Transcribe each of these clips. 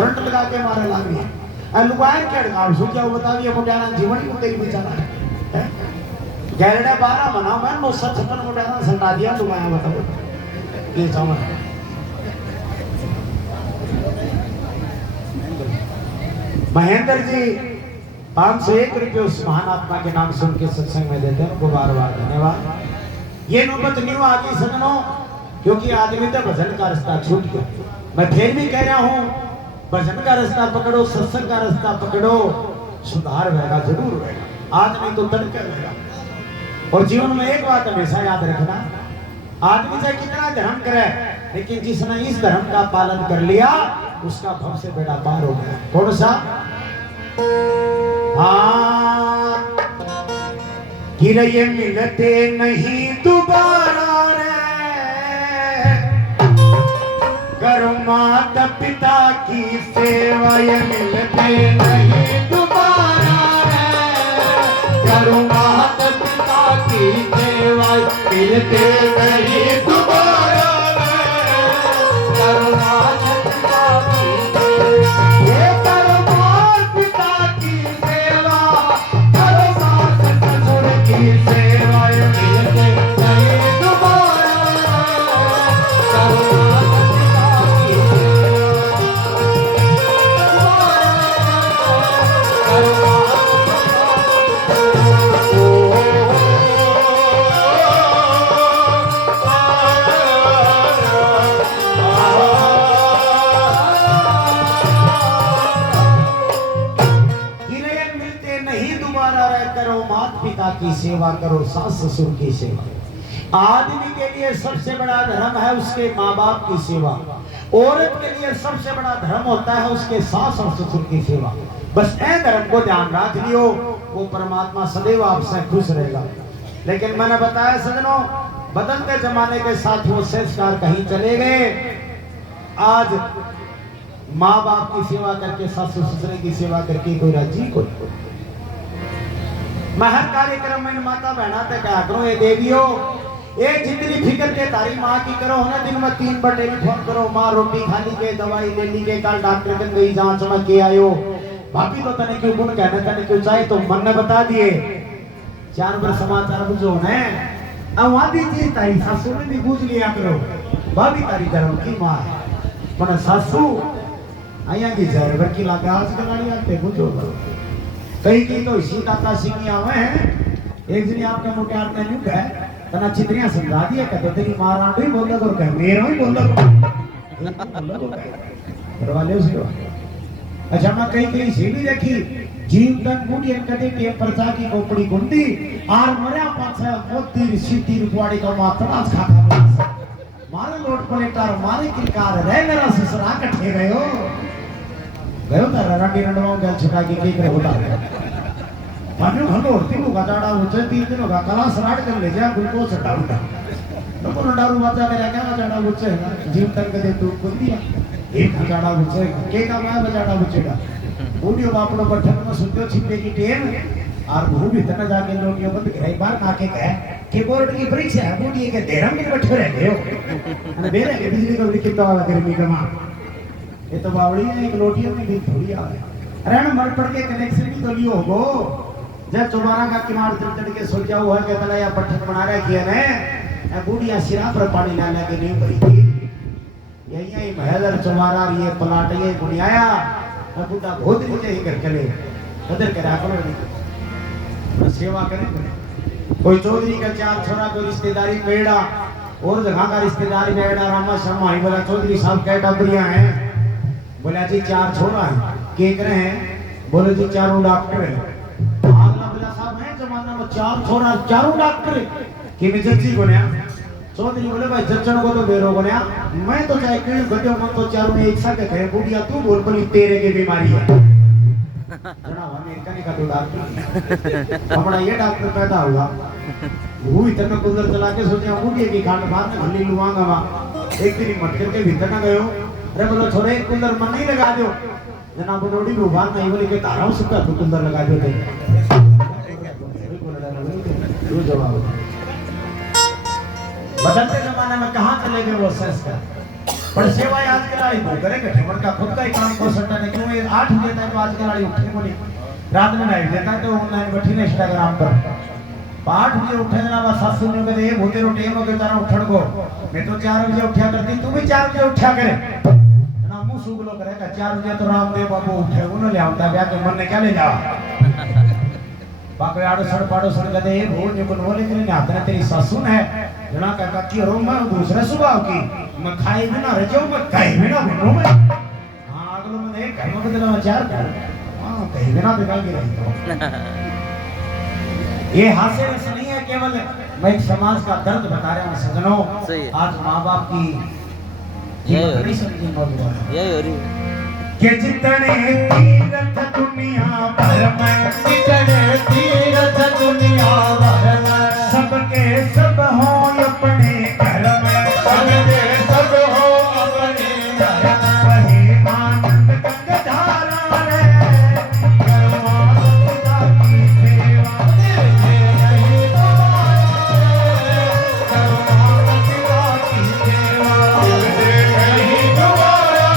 Current लगा के मारे लाग रही है लुगाए क्या गाँव सो क्या बताइए मुटाना जीवन को तेरी बेचारा है गैरडा 12 बना मैं 956 मुटाना संता दिया लुगाया बताओ ये समझ महेंद्र जी 501 रुपये उस महान आत्मा के नाम सुन के सत्संग में देते हैं उनको बार बार धन्यवाद। ये नौबत नहीं आ गई सजनों क्योंकि आदमी तो भजन का रास्ता छूट गया। मैं फिर भी कह रहा हूँ भजन का रास्ता पकड़ो सत्संग का रास्ता पकड़ो सुधार रहेगा जरूर रहेगा आज नहीं तो तड़के रहेगा। और जीवन में एक बात हमेशा याद रखना आदमी चाहे कितना धर्म करे लेकिन जिसने इस धर्म का पालन कर लिया उसका भव से बेड़ा पार हो गया। कौन सा कि ये मिलते नहीं दोबारा रे करो माता पिता की सेवा ये मिलते नहीं दोबारा रे करो माता पिता की सेवा मिलते नहीं दोबारा रे करो माता पिता की ये करो माता पिता की सेवा करो सास ससुर की सेवा ये मिलते नहीं दोबारा करो की सेवा करो सास ससुर की सेवा। आदमी के लिए सबसे बड़ा धर्म है उसके माँ बाप की सेवा। औरत के लिए सबसे बड़ा धर्म होता है उसके सास और ससुर की सेवा। बस ए धर्म को ध्यान रख लियो वो परमात्मा सदैव आपसे खुश रहेगा। लेकिन मैंने बताया सजनों बदलते जमाने के साथ वो संस्कार कहीं चले गए। आज माँ बाप की सेवा करके सास ससुर की सेवा करके कोई राजी को मैं हर कार्यक्रम में माता बहना तक क्या करो ये देवियों ये जितनी फिक्र के तारी माँ की करो ना दिन में 3 बटे में फोन करो माँ रोटी खा ली के दवाई ले ली के कल डॉक्टर कन गई जांच में के आयो भाभी तो तने क्यों गुण कहना तने क्यों चाहे तो मन ने बता दिए 4 बार समाचार बुझो ने अब आधी चीज तारी सासू ने भी पूछ लिया करो भाभी तारी धर्म की माँ मन सासू आया की जहर की लागा आज कलाड़ी आते बुझो कहीं की तो इसी दाता सिंह आवे हैं एक दिन आपने मुटियार ने न्यू कहे तना चित्रियां समझा दिया कहते तेरी मां रांडू ही बोल दो कह मेरा ही बोल दो करवाले उसे। अच्छा मैं कहीं सी भी देखी जीवतन मुटियन कदे के प्रजा की कोपड़ी गुंडी आर मरा पाछे मोती सीती रुपवाड़ी का मात्रा खाता मारे लोट पलेटार मारे किलकार रे मेरा ससुरा कठे गयो गयो तारा रांडी रंडवाओं गल छुटा के केक रे होता है पानी हलो तीनों का जाड़ा उच्चे तीनों का कला सराट कर ले जा ग्लूकोज डालता तो को डारू बाजा करे क्या जाड़ा उच्चे जीव तक दे तू को दिया एक जाड़ा उच्चे के का मैं जाड़ा उच्चेगा बूढ़ियो बापड़ो पठन में सुत्यो छिपे की टेन और भू भी तना जाके लोटियो बंद कराई बार नाके कहे कि बोर्ड की परीक्षा है बूढ़ी के देरम में बैठे रह गयो अरे बेरे के बिजली को लिखित हुआ गर्मी का मां ये तो बावड़ी है एक लोटियों में भी थोड़ी आ है अरे ना मर पड़ के कनेक्शन भी तो लियो होगो जब चौबारा का किनार चढ़ के सोचा हुआ है कहता या पट्टन बना रहा किया ने बूढ़िया सिरा पर पानी ना लगे नहीं भरी थी यही महलर चौबारा ये पलाट ये बुनियाया अब बुढ़ा बहुत नीचे ही कर चले कदर करा करो सेवा करें कोई चौधरी का 4 छोरा कोई रिश्तेदारी मेड़ा और जगह का रिश्तेदारी मेड़ा रामा शर्मा ही बोला चौधरी साहब क्या डबरिया हैं बोला जी 4 छोरा है केक रहे हैं बोले जी 4 डॉक्टर है साहब है जमाना में 4 छोरा 4 डॉक्टर कि मैं जज्जी बोलिया चौधरी बोले भाई जज्जन को तो बेरो बोलिया मैं तो चाहे क्यों गड्ढे में तो 4 में एक साथ कहे बुढ़िया तू बोल बोली तेरे की बीमारी है जना अमेरिका ने का तो डॉक्टर हमारा ये डॉक्टर पैदा हुआ वो इतना कुंदर चला के सोचे बुढ़िया की खाट बाहर में हल्ली लुआंगा वहां एक दिन मटकर के भीतर ना गयो अरे बोलो छोरे कुंदर मन नहीं लगा दो जना बनोड़ी में उबार नहीं बोले के ताराओं से का कुंदर लगा दो ये जवाब बदलते जमाने में कहां चले गए वो संस्कार पर सेवा आज के लाड़ी वो करे कि ठेमन का खुद का ही काम कर सकता है। क्यों ये 8 बजे तक आज के लाड़ी उठे बोली रात में नहीं देता तो ऑनलाइन बैठी ना इंस्टाग्राम पर 8 बजे उठे ना बस सासू ने कहते ये होते रो टेम हो गया तारा उठण को मैं तो 4 बजे उठा करती तू भी 4 बजे उठा करे ना मुंह सुगलो करे का 4 बजे तो रामदेव बाबू उठे उन्होंने ले आवता ब्याह के मन ने क्या ले जा बाकी आड़ो सड़ पाड़ो सड़ कहते ये भोज जो बोले कि नहीं आते तेरी सासू है जना का की रो मैं दूसरे स्वभाव की मैं खाई बिना रह जाऊं मैं कहीं बिना बिनो मैं हां अगलो में देख घर में बदला विचार कर हां कहीं बिना बिगाड़ के रही तो ये हास्य रस नहीं है केवल मैं एक समाज का दर्द बता रहा हूं सजनों। आज माँ-बाप की यही समझी मौजूद यही हो रही के जितने तीर्थ दुनिया भर में जितने तीर्थ दुनिया भर में सबके सब हो अपने घर में सबके सब हो अपने घर में वही आनंद गंगाधारा है करवा खुदा की सेवा नहीं करवा खुदा की सेवा नहीं दोबारा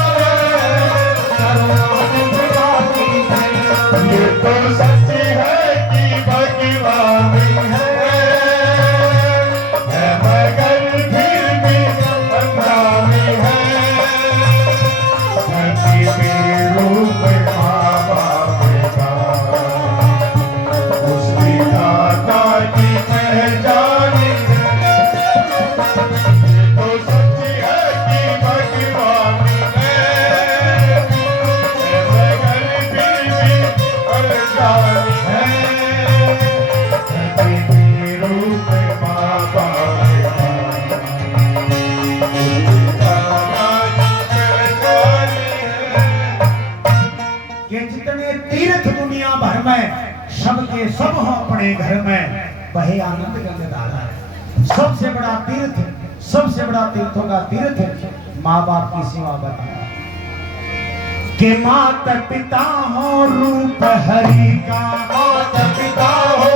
ये तो सच्ची है कि भगवानी है मगर फिर भी अंधानी है धरती पे रूप माँ बाप का उसकी दाता की पहचान ये तो सच्ची है कि भगवानी है मगर फिर भी अंधानी है धरती पे रूप माँ बाप के जितने तीर्थ दुनिया भर में सबके सब हो अपने घर में वही आनंद गंगाधारा है। सबसे बड़ा तीर्थ सबसे बड़ा तीर्थों का तीर्थ माँ बाप की सेवा बताया कि माता पिता हो रूप हरि का माता पिता हो